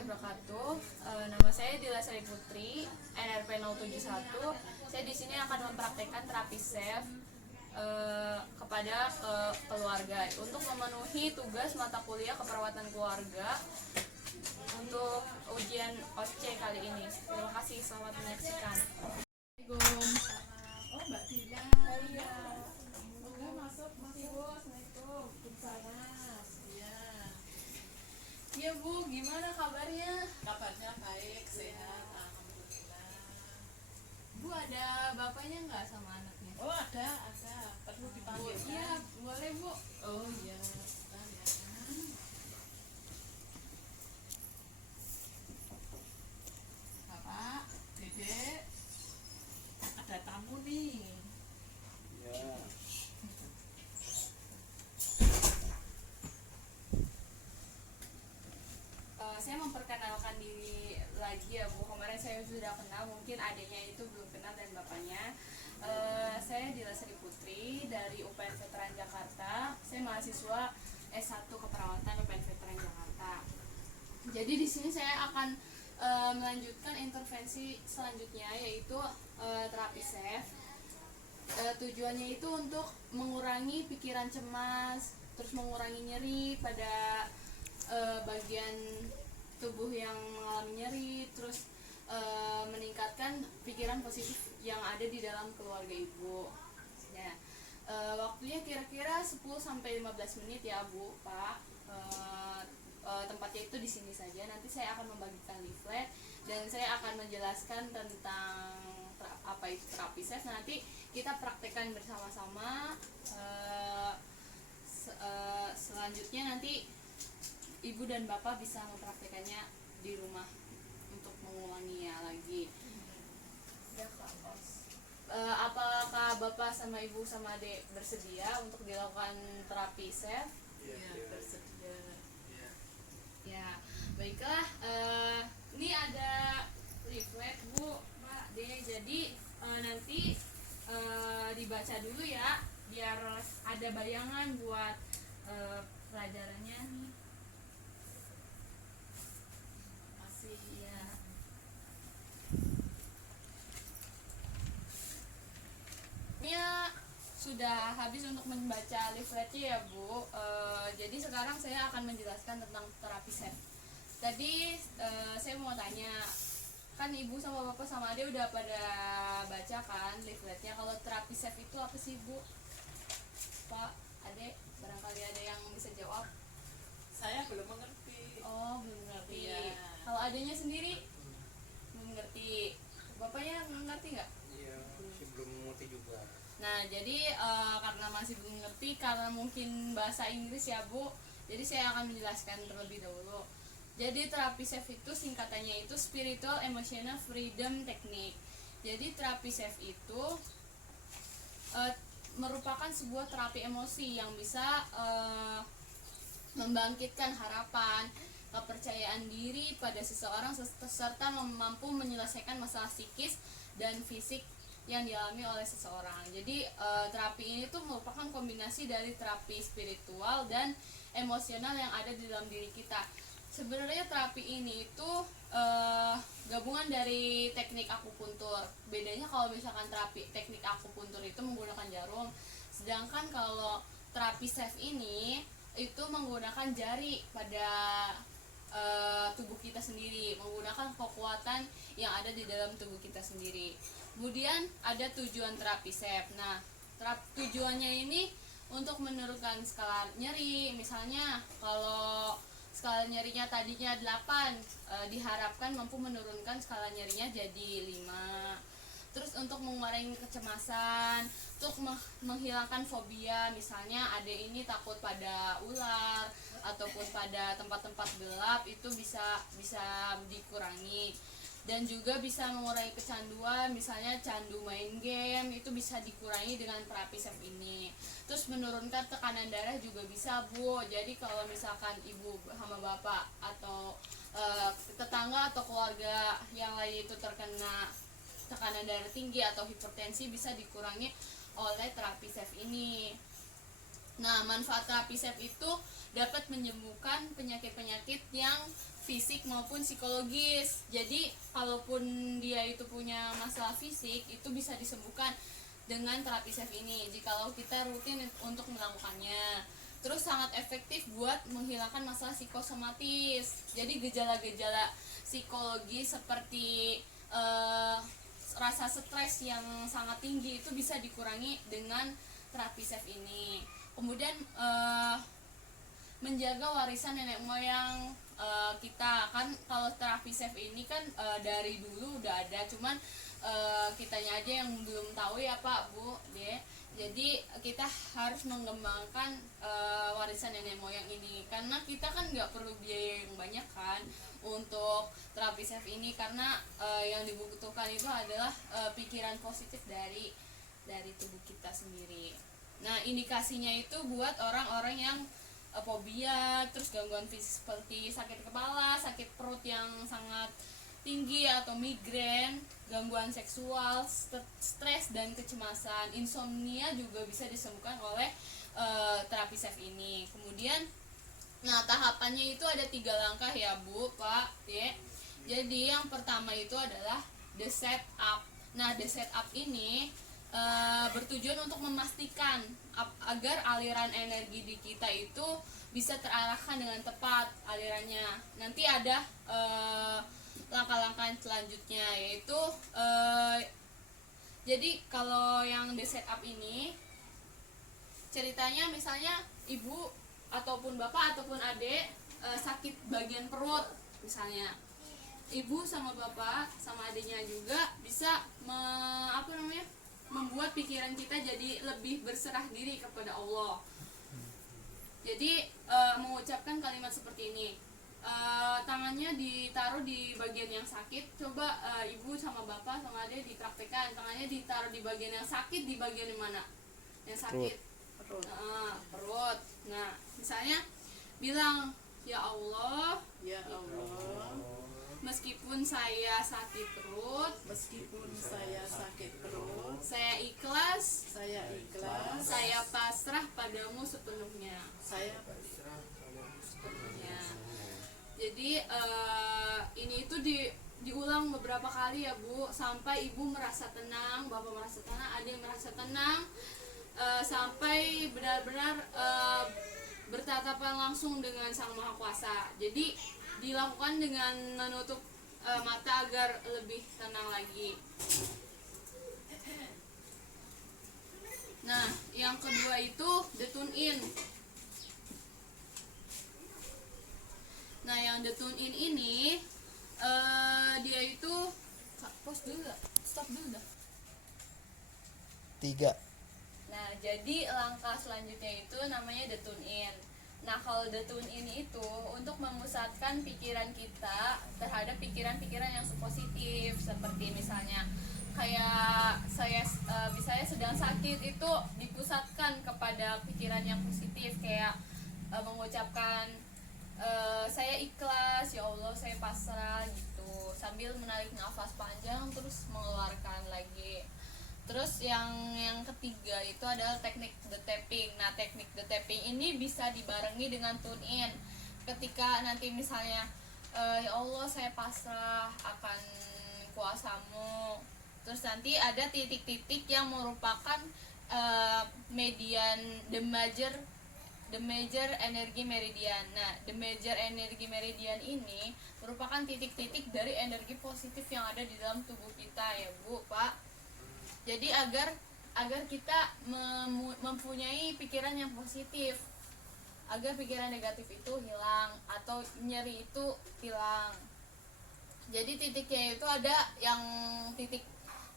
wabarakatuh. Nama saya Dila Sari Putri, NRP 071. Saya di sini akan mempraktekkan terapi SEF kepada keluarga untuk memenuhi tugas mata kuliah keperawatan keluarga untuk ujian OSCE kali ini. Terima kasih, selamat menyaksikan. Assalamualaikum. Oh, Mbak Dila. Iya. Semoga masuk Mas Ibu. Assalamualaikum. Waalaikumsalam. Iya. Iya Bu, gimana kabarnya? Kabarnya baik, sehat, alhamdulillah. Bu, ada bapaknya nggak sama anaknya? Oh, ada. Perlu Bu, dipanggil. iya, boleh Bu. Oh, iya. Sebentar ya. Bapak, Dedek. Ada tamu nih. Ya, Saya memperkenalkan diri lagi ya Bu. Kemarin saya sudah kenal, mungkin adiknya itu belum kenal dan bapaknya. Saya Dila Sri Putri dari UPN Veteran Jakarta. Saya mahasiswa S1 Keperawatan UPN Veteran Jakarta. Jadi di sini saya akan melanjutkan intervensi selanjutnya, yaitu terapi SEF. Tujuannya itu untuk mengurangi pikiran cemas, terus mengurangi nyeri pada bagian tubuh yang mengalami nyeri, terus meningkatkan pikiran positif yang ada di dalam keluarga ibu. Ya, waktunya kira-kira 10-15 menit ya Bu, Pak. Tempatnya itu di sini saja. Nanti saya akan membagikan leaflet dan saya akan menjelaskan tentang apa itu terapi SEF. Nanti kita praktekkan bersama-sama. Selanjutnya nanti ibu dan bapak bisa mempraktekannya di rumah untuk mengulanginya lagi. Apakah bapak sama ibu sama adik bersedia untuk dilakukan terapi SEF? Iya, bersedia. Ya, baiklah. Ini ada leaflet Bu, Pak, D. Jadi nanti dibaca dulu ya, biar ada bayangan buat pelajarannya nih. Masih Ya. Ya, sudah habis untuk membaca leafletnya ya Bu. Jadi sekarang saya akan menjelaskan tentang terapi SEF. Tadi saya mau tanya, kan ibu sama bapak sama ade udah pada baca kan leafletnya. Kalau terapi SEF itu apa sih Bu? Pak, ade, barangkali ada yang bisa jawab. saya belum mengerti. Oh, belum ngerti. Iya. Kalau adanya sendiri belum ngerti. Bapaknya ngerti nggak? iya, masih belum mengerti juga. Nah, jadi karena masih belum ngerti, karena mungkin bahasa Inggris ya Bu, jadi saya akan menjelaskan terlebih dahulu. Jadi terapi SEF itu singkatannya itu Spiritual Emotional Freedom Technique. Jadi terapi SEF itu merupakan sebuah terapi emosi yang bisa membangkitkan harapan, kepercayaan diri pada seseorang serta mampu menyelesaikan masalah psikis dan fisik yang dialami oleh seseorang. Jadi terapi ini tuh merupakan kombinasi dari terapi spiritual dan emosional yang ada di dalam diri kita. Sebenarnya terapi ini itu gabungan dari teknik akupuntur. Bedanya kalau misalkan terapi teknik akupuntur itu menggunakan jarum, sedangkan kalau terapi SEF ini itu menggunakan jari pada tubuh kita sendiri, menggunakan kekuatan yang ada di dalam tubuh kita sendiri. Kemudian ada tujuan terapi SEF. Nah, tujuannya ini untuk menurunkan skala nyeri. Misalnya kalau skala nyerinya tadinya 8, diharapkan mampu menurunkan skala nyerinya jadi 5. Terus untuk mengurangi kecemasan, untuk menghilangkan fobia, misalnya ada ini takut pada ular ataupun pada tempat-tempat gelap, itu bisa dikurangi. Dan juga bisa mengurangi kecanduan, misalnya candu main game, itu bisa dikurangi dengan terapi SEF ini. Terus menurunkan tekanan darah juga bisa Bu. Jadi kalau misalkan ibu sama bapak atau tetangga atau keluarga yang lain itu terkena tekanan darah tinggi atau hipertensi, bisa dikurangi oleh terapi SEF ini. Nah, manfaat terapi SEF itu dapat menyembuhkan penyakit-penyakit yang fisik maupun psikologis. Jadi kalaupun dia itu punya masalah fisik, itu bisa disembuhkan dengan terapi self ini jikalau kita rutin untuk melakukannya. Terus sangat efektif buat menghilangkan masalah psikosomatis. Jadi gejala-gejala psikologis seperti rasa stres yang sangat tinggi itu bisa dikurangi dengan terapi self ini. Kemudian menjaga warisan nenek moyang kita. Kan kalau terapi self ini kan dari dulu udah ada, cuman kitanya aja yang belum tahu ya Pak Bu De. Jadi kita harus mengembangkan warisan nenek moyang ini, karena kita kan nggak perlu biaya yang banyak kan untuk terapi self ini, karena yang dibutuhkan itu adalah pikiran positif dari tubuh kita sendiri. Nah, indikasinya itu buat orang-orang yang fobia, terus gangguan fisik seperti sakit kepala, sakit perut yang sangat tinggi atau migrain, gangguan seksual, stres dan kecemasan, insomnia juga bisa disembuhkan oleh terapi self ini. Kemudian, nah tahapannya itu ada 3 langkah ya Bu, Pak, ya. Jadi yang pertama itu adalah the setup. Nah, the setup ini bertujuan untuk memastikan agar aliran energi di kita itu bisa terarahkan dengan tepat alirannya. Nanti ada langkah-langkah selanjutnya, yaitu jadi kalau yang the setup ini ceritanya misalnya ibu ataupun bapak ataupun adik sakit bagian perut misalnya. Ibu sama bapak sama adiknya juga bisa membuat pikiran kita jadi lebih berserah diri kepada Allah. Jadi mengucapkan kalimat seperti ini, tangannya ditaruh di bagian yang sakit. Coba ibu sama bapak sama adik dipraktekkan, tangannya ditaruh di bagian yang sakit. Di bagian mana yang sakit? Perut. Nah, misalnya bilang, ya Allah, meskipun saya sakit perut, saya ikhlas, saya pasrah padamu sepenuhnya. Ya. Jadi ini itu diulang beberapa kali ya Bu, sampai ibu merasa tenang, bapak merasa tenang, adik merasa tenang, sampai benar-benar bertatapan langsung dengan Sang Maha Kuasa. Jadi dilakukan dengan menutup mata agar lebih tenang lagi. Nah, yang kedua itu the tune in. Nah, yang the tune in ini dia itu pause dulu gak? Stop dulu dah. 3. Nah, jadi langkah selanjutnya itu namanya the tune in. Nah, kalau the tune in itu untuk memusatkan pikiran kita terhadap pikiran-pikiran yang positif, seperti misalnya kayak saya sedang sakit, itu dipusatkan kepada pikiran yang positif, kayak mengucapkan saya ikhlas, ya Allah saya pasrah gitu, sambil menarik nafas panjang terus mengeluarkan lagi. Terus yang ketiga itu adalah teknik the tapping. Nah, teknik the tapping ini bisa dibarengi dengan tune in. Ketika nanti misalnya ya Allah saya pasrah akan kuasamu, terus nanti ada titik-titik yang merupakan median the major energi meridian. Nah, the major energi meridian ini merupakan titik-titik dari energi positif yang ada di dalam tubuh kita ya Bu, Pak. Jadi agar kita mempunyai pikiran yang positif, agar pikiran negatif itu hilang atau nyeri itu hilang. Jadi titiknya itu ada yang titik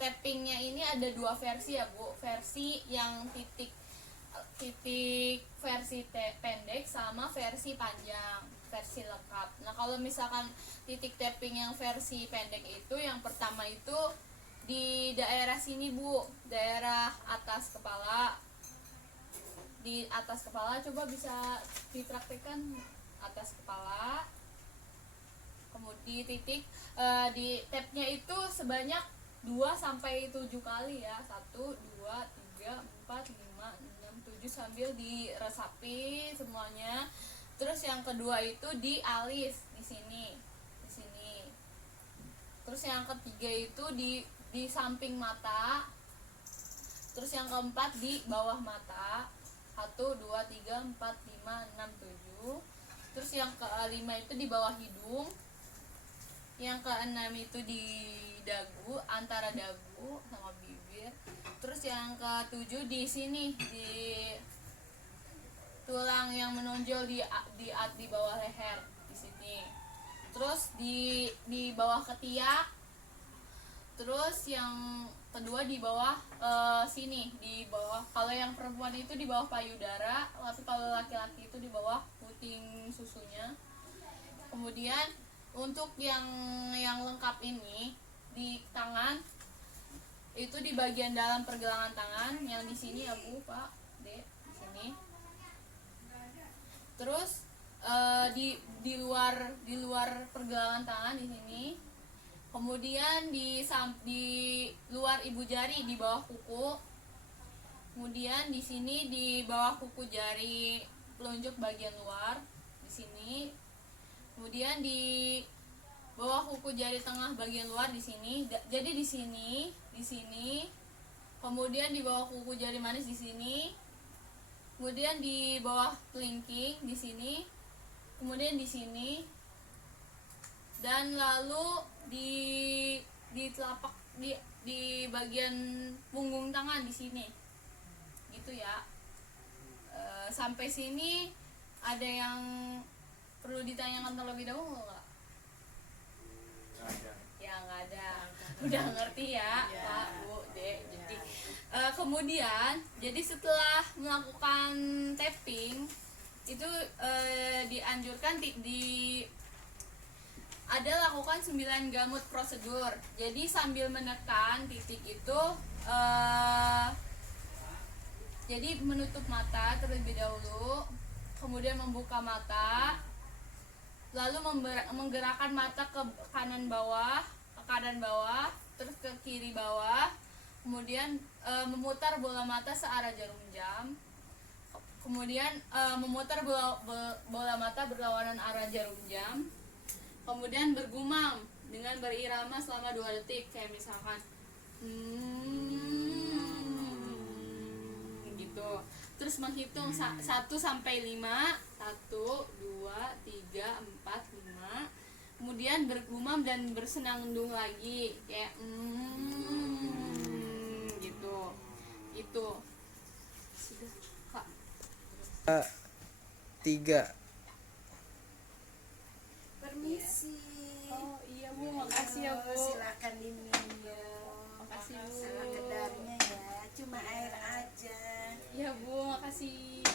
tappingnya ini ada 2 versi ya Bu, versi yang titik versi pendek sama versi panjang, versi lengkap. Nah, kalau misalkan titik tapping yang versi pendek itu yang pertama itu di daerah sini Bu, daerah atas kepala. Di atas kepala coba bisa dipraktikkan atas kepala. Kemudian titik di tapnya itu sebanyak 2 sampai 7 kali ya. 1 2 3 4 5 6 7 sambil diresapi semuanya. Terus yang kedua itu di alis di sini. yang ketiga itu di samping mata. Terus yang keempat di bawah mata. 1, 2, 3, 4, 5, 6, 7. Terus yang kelima itu di bawah hidung. Yang keenam itu di dagu, antara dagu sama bibir. Terus yang ketujuh di sini, di tulang yang menonjol di bawah leher di sini. Terus di bawah ketiak. Terus yang kedua di bawah sini, di bawah, kalau yang perempuan itu di bawah payudara, tapi kalau laki-laki itu di bawah puting susunya. Kemudian untuk yang lengkap ini di tangan itu di bagian dalam pergelangan tangan yang di sini ya Bu, Pak, Dek, di sini. Terus di luar pergelangan tangan di sini. Kemudian di luar ibu jari di bawah kuku. Kemudian di sini di bawah kuku jari telunjuk bagian luar di sini. Kemudian di bawah kuku jari tengah bagian luar di sini. Jadi di sini. Kemudian di bawah kuku jari manis di sini. Kemudian di bawah kelingking di sini. Kemudian di sini. Dan lalu di telapak di bagian punggung tangan di sini. Gitu ya. Sampai sini ada yang perlu ditanyakan terlebih dahulu nggak? Ya nggak ada. Udah ngerti ya, Pak, Bu, Dek. Jadi kemudian jadi setelah melakukan tapping itu dianjurkan ada lakukan 9 gamut prosedur. Jadi sambil menekan titik itu jadi menutup mata terlebih dahulu, kemudian membuka mata, lalu menggerakkan mata ke kanan bawah, terus ke kiri bawah, kemudian memutar bola mata searah jarum jam, kemudian memutar bola mata berlawanan arah jarum jam, kemudian bergumam dengan berirama selama 2 detik, kayak misalkan gitu. Terus menghitung 1 sampai 5, 1, 2, 3, 4, 5. Kemudian bergumam dan bersenandung lagi kayak gitu. Itu. Sudah, Kak. 3. Permisi. Oh, iya Bu, makasih ya Bu. Silakan diminum. Makasih Bu. Sama kedarnya ya, cuma air aja. Iya Bu, makasih.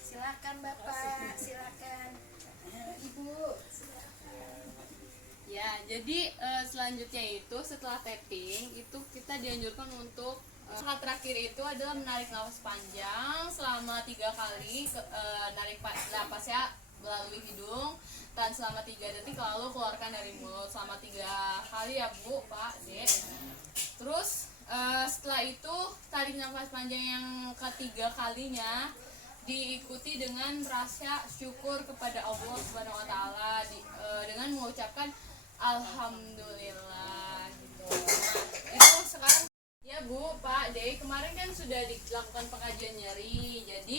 Silakan Bapak, silakan. Ibu, silakan. Ya, jadi selanjutnya itu setelah tapping itu kita dianjurkan untuk langkah terakhir itu adalah menarik nafas panjang selama 3 kali, narik napasnya melalui hidung dan selama 3 detik, lalu keluarkan dari mulut selama 3 kali ya Bu, Pak, Dek. Terus setelah itu tarik nafas panjang yang ketiga kalinya diikuti dengan rasa syukur kepada Allah Subhanahu wa taala dengan mengucapkan alhamdulillah gitu. Nah, itu sekarang ya Bu, Pak, Dek, kemarin kan sudah dilakukan pengajian nyeri. Jadi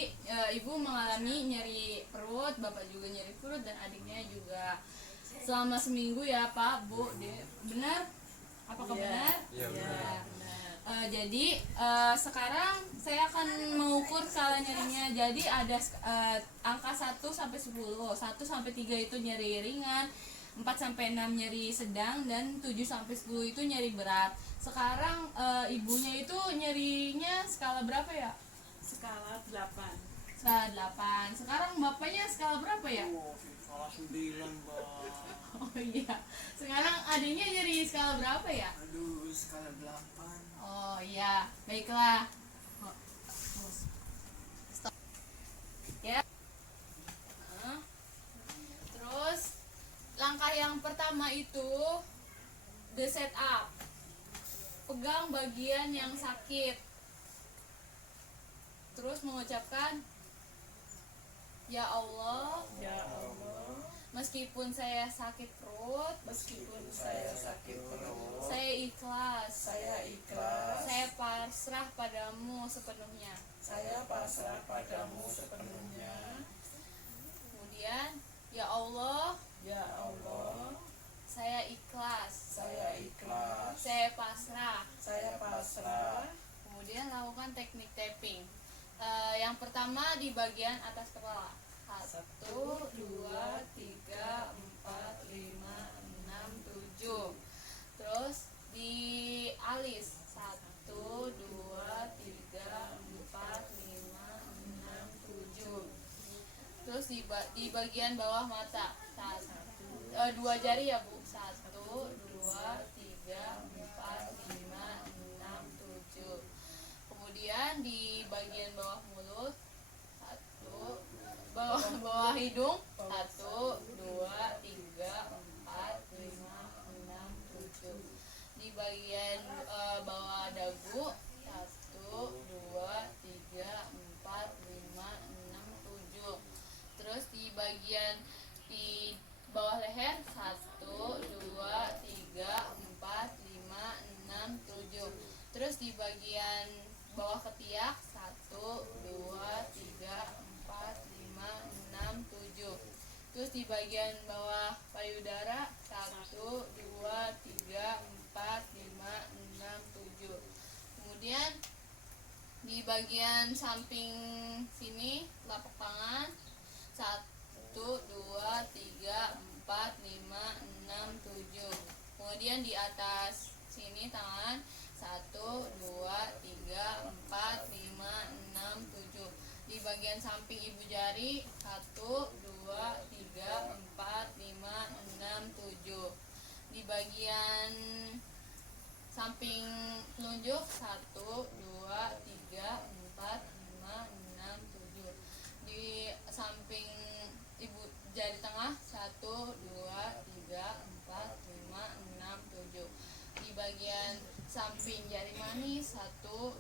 Ibu mengalami nyeri perut, Bapak juga nyeri perut dan adiknya juga selama seminggu ya Pak, Bu, Dek. Benar? Apakah benar? Iya, benar. Jadi sekarang saya akan mengukur skala nyerinya. Jadi ada angka 1 sampai 10. 1 sampai 3 itu nyeri ringan, 4 sampai 6 nyeri sedang, dan 7 sampai 10 itu nyeri berat. Sekarang ibunya itu nyerinya skala berapa ya? skala 8. Skala 8. Sekarang bapaknya skala berapa ya? Skala 9, Mbak. Oh iya. Sekarang adiknya nyeri skala berapa ya? Aduh, skala 8. Oh iya, baiklah. Stop. Ya. Terus langkah yang pertama itu the set up. Pegang bagian yang sakit. Terus mengucapkan Ya Allah, Meskipun saya sakit perut, Meskipun saya sakit perut, saya ikhlas. saya ikhlas. Saya pasrah padamu sepenuhnya. Saya pasrah padamu sepenuhnya. Kemudian, ya Allah, Ya Allah, saya ikhlas. saya ikhlas. Saya pasrah. Saya pasrah. Kemudian lakukan teknik tapping. Yang pertama di bagian atas kepala. 1, 2, 3, 4, 5, 6, 7. Terus di alis. 1, 2, 3, 4, 5, 6, 7. Terus di bagian bawah mata. 2 jari ya Bu. 1, 2, 3, 4, 5, 6, 7. Kemudian di bagian bawah mulut. 1, bawah hidung. 1, 2, 3, 4, 5, 6, 7. Di bagian bawah dagu. 1, 2, 3, 4, 5, 6, 7. Terus di bagian di bawah leher. 1, 2, 3, 4, 5, 6, 7. Terus di bagian bawah ketiak. 1, 2, 3, 4, 5, 6, 7. Terus di bagian bawah payudara. 1, 2, 3, 4, 5, 6, 7. Kemudian di bagian samping sini telapak tangan. 1, 2, 3, 4, 5, 6, 7. Kemudian di atas sini tangan. 1, 2, 3, 4, 5, 6, 7. Di bagian samping ibu jari. 1, 2, 3, 4, 5, 6, 7. Di bagian samping telunjuk. 1, 2, 3, 4, 5, 6, 7. Di samping ibu jari tengah. 1, 2, 3, 4, 5, 6, 7. Di bagian samping jari manis. 1, 2,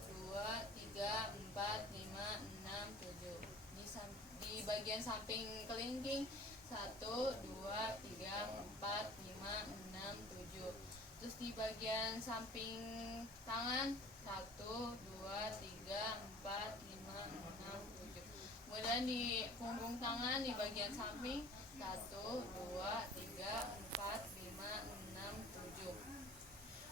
3, 4, 5, 6, 7. Di bagian samping kelingking. 1, 2, 3, 4, 5, 6, 7. Terus di bagian samping tangan. 1, 2, 3, 4, 5, 6, 7. Kemudian di punggung tangan di bagian samping. 1, 2, 3, 4, 5, 6, 7.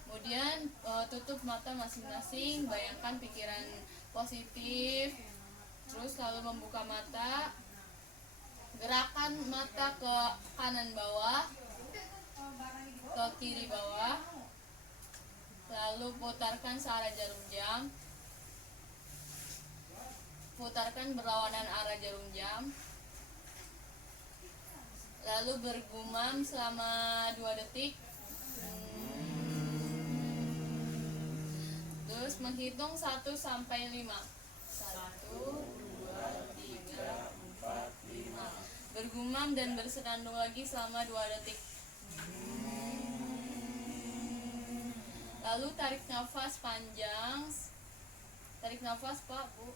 Kemudian tutup mata masing-masing, bayangkan pikiran positif. Terus lalu membuka mata, gerakan mata ke kanan bawah, ke kiri bawah, lalu putarkan searah jarum jam, putarkan berlawanan arah jarum jam, lalu bergumam selama 2 detik. Terus menghitung 1 sampai 5. 1, 2, 3, 4, 5. Bergumam dan bersenandung lagi selama 2 detik. Lalu tarik nafas panjang. Tarik nafas Pak, Bu.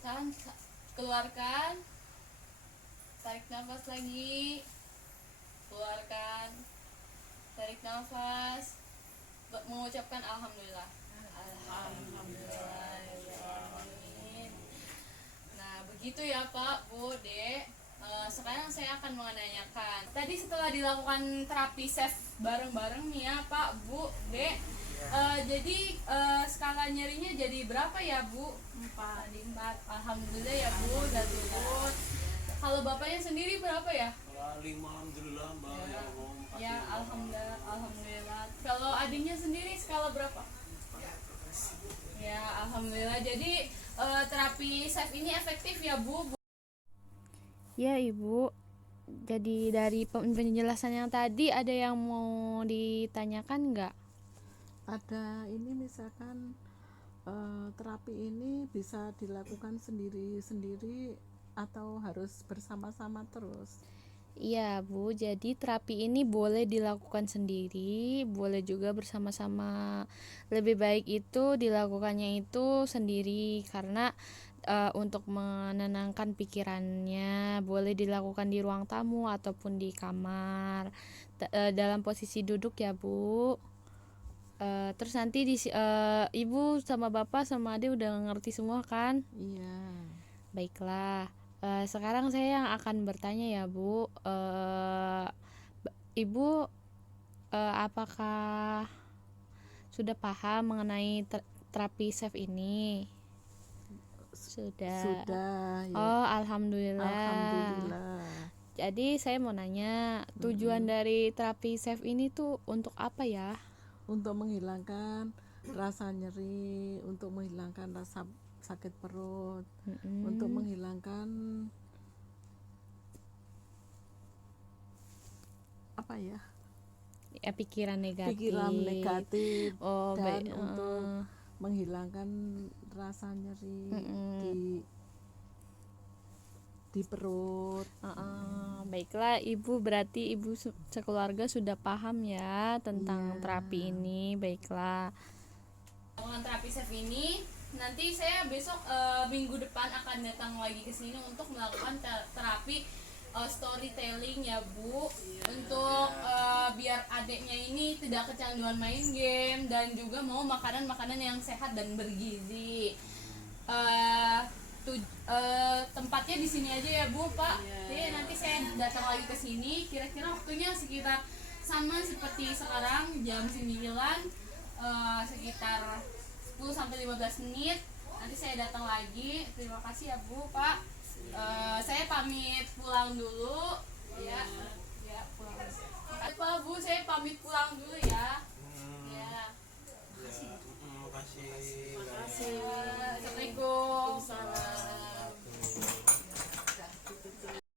Tahan, keluarkan. Tarik nafas lagi. Keluarkan. Tarik nafas. Mengucapkan alhamdulillah. Alhamdulillah. Nah, begitu ya Pak, Bu, Dek. Sekarang saya akan menanyakan. Tadi setelah dilakukan terapi SAFE bareng-bareng nih ya Pak, Bu, Dek. Jadi skala nyerinya jadi berapa ya Bu? 4. Tadi 4. Alhamdulillah ya Bu, udah turun. Kalau bapaknya sendiri berapa ya? 5 alhamdulillah Mbak. Ya Allah. Ya, alhamdulillah, alhamdulillah. Kalau adiknya sendiri skala berapa? Ya, alhamdulillah. Jadi terapi SAFE ini efektif ya Bu? Ya Ibu, jadi dari penjelasan yang tadi ada yang mau ditanyakan nggak? Ada ini misalkan terapi ini bisa dilakukan sendiri-sendiri atau harus bersama-sama terus? Iya Bu, jadi terapi ini boleh dilakukan sendiri, boleh juga bersama-sama. Lebih baik itu dilakukannya itu sendiri karena untuk menenangkan pikirannya boleh dilakukan di ruang tamu ataupun di kamar dalam posisi duduk ya Bu. Terus nanti ibu sama bapak sama adik udah ngerti semua kan? Iya. Baiklah. Sekarang saya yang akan bertanya ya Bu. Ibu apakah sudah paham mengenai terapi SAFE ini? Sudah. Sudah ya. Oh, alhamdulillah. Alhamdulillah. Jadi saya mau nanya, tujuan dari terapi SAFE ini tuh untuk apa ya? Untuk menghilangkan rasa nyeri, untuk menghilangkan rasa sakit perut, untuk menghilangkan apa ya? Ya, pikiran negatif. Pikiran negatif. Oh, dan baik. untuk menghilangkan rasa nyeri di perut. Baiklah Ibu, berarti Ibu sekeluarga sudah paham ya tentang terapi ini. Baiklah. Dengan terapi SAFE ini nanti saya besok minggu depan akan datang lagi ke sini untuk melakukan terapi storytelling ya Bu, untuk biar adiknya ini tidak kecanduan main game dan juga mau makanan-makanan yang sehat dan bergizi. Tempatnya di sini aja ya Bu, Pak. Jadi nanti saya datang lagi ke sini, kira-kira waktunya sekitar sama seperti sekarang jam 9, sekitar 10-15 menit. Nanti saya datang lagi. Terima kasih ya Bu, Pak. Saya pamit pulang dulu ya. Ya, pulang. Pak Bu, saya pamit pulang dulu ya. Ya. Makasih. Assalamualaikum.